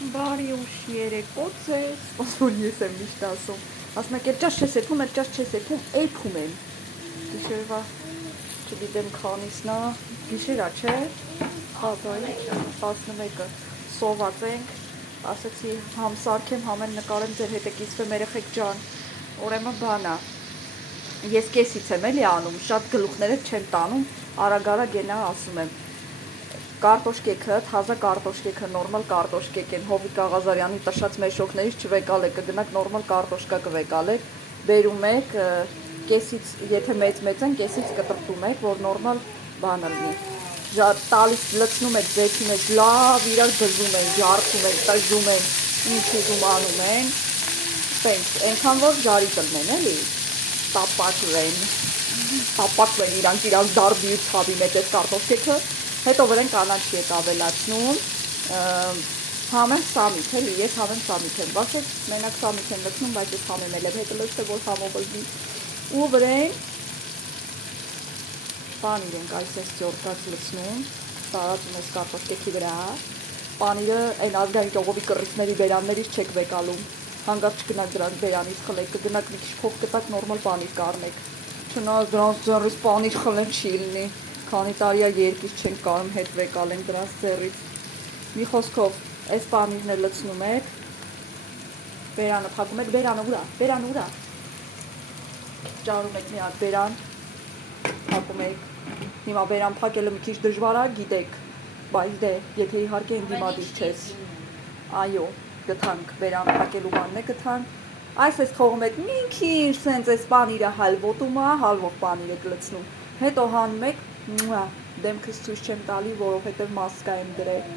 Բարի ուշ երեկո ձեզ, որ ես եմ միշտ ասում, ասում եք, ճաշ չես եփում, ճաշ չես եփում, էփում եմ, գիշերվա, չգիտեմ քանիսնա, գիշերա չէ, խազայի 11-ը, սոված ենք, ասեցի համ սարքեմ, համ են նկարեմ ձեր հետ է կիսվեմ երեխեք ջան, ուրեմն բանա, ես կեսից եմ էլի անում, շատ գլուխները չեն տանում, արագ-արագ ենա ասում եմ, Կարտոշկեքը, թազա կարտոշկեքը, նորմալ կարտոշկեկ են, Հովիկ Աղազարյանի տշած մեշոկներից չվեկալ եք, կգնաք նորմալ կարտոշկա կվեկալ եք, բերում եք, կեսից, եթե մեծ են, կեսից կտրտում եք, որ նորմալ բանը լինի, տալիս լցնում եք ձեթի մեջ, լավ իրար բզում են, ջարդում են, տժում են, ինչ ուզում անում են, սենց, ենքան որ ժարի կլնեն էլի, տապակվեն իրանք դարբի ու թավի մեջ ես կարտոշկեքը, հետո վրեն կանաչի եք ավելացնում, համեմ սամիթ էլի, ես համեմ սամիթ եմ, բացեք մենակ սամիթ եմ լցնում, բայց ես համեմ էլ եմ, հետո լցը, որ համով լնի, ու վրեն պանիր ենք այսես ձորդած լցնում, տարածում ես կարտոշկեքի վրա, պանիրը այն ազգային ճողովի կռիցների բերաններից չեք վեկալում, հանգած չգնաք դրանք բերանից խլեք, կգնաք մի քիչ փող կտակ նորմալ պանիր կառնեք, չնայած դրանց ձեռից պանիր խլեն չի լինի, քանի տարիա երկից չենք կարում հետ վեկալենք դրանց ձեռից, մի խոսքով, այս պանիրն է լցնում եք, բերանը փակում եք, բերանը ուրա, ճարում եք մի հատ բերան, փակում եք, հիմա բերան փակելը մի քիչ դժվար է, գիտեք, բայց դե, եթե իհարկե ընդդիմադիր չես, այո, գտանք, բերան փակելու բանն է գտանք, այսպես թողում եք մի քիչ սենց այս պանիրը հալվոտում է, հալվող պանիր եք լցնում, հետո հանում եք, դեմքս ցույց չեմ տալի, որովհետև մասկա եմ դրել,